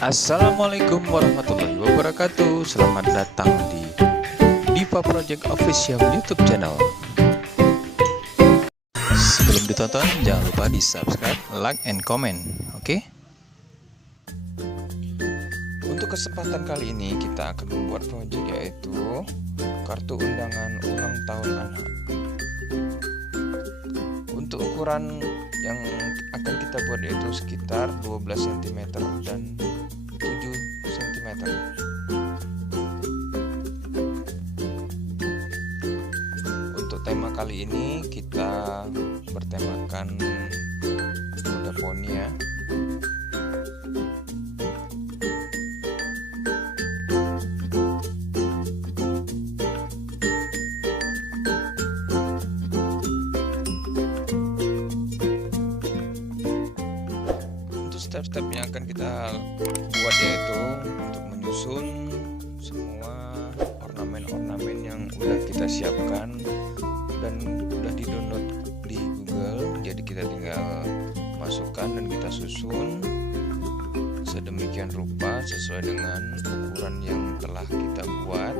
Assalamualaikum warahmatullahi wabarakatuh. Selamat datang di Diva Project Official YouTube channel. Sebelum ditonton, jangan lupa di subscribe, like, and comment. Oke? Untuk kesempatan kali ini kita akan membuat project yaitu kartu undangan ulang tahun anak. Untuk ukuran yang akan kita buat yaitu sekitar 12 cm dan 7 cm. Untuk tema kali ini kita bertemakan kuda poni ya. Step-step yang akan kita buat yaitu untuk menyusun semua ornamen-ornamen yang udah kita siapkan dan udah di-download di Google. Jadi kita tinggal masukkan dan kita susun sedemikian rupa sesuai dengan ukuran yang telah kita buat.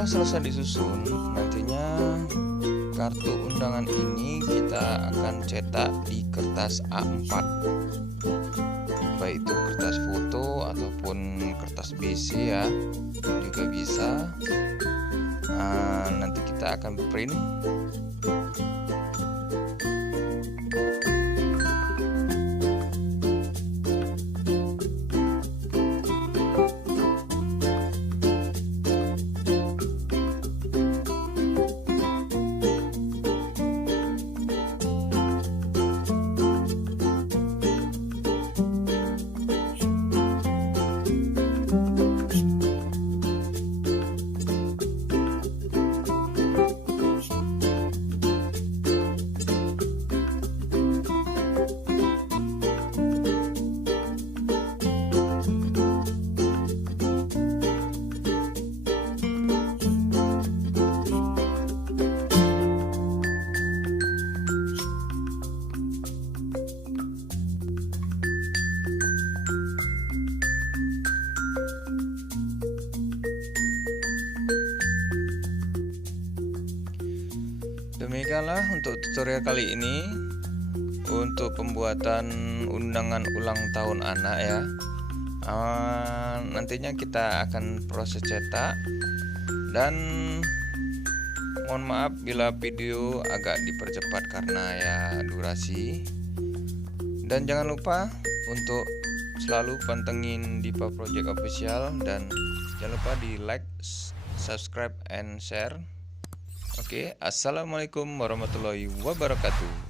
Setelah selesai disusun, nantinya kartu undangan ini kita akan cetak di kertas A4, baik itu kertas foto ataupun kertas BC ya, juga bisa. Nanti kita akan print. Demikianlah untuk tutorial kali ini untuk pembuatan undangan ulang tahun anak ya. Nantinya kita akan proses cetak, dan mohon maaf bila video agak dipercepat karena ya durasi. Dan jangan lupa untuk selalu pantengin Dipa Project Official, dan jangan lupa di like, subscribe, and share. Oke, assalamualaikum warahmatullahi wabarakatuh.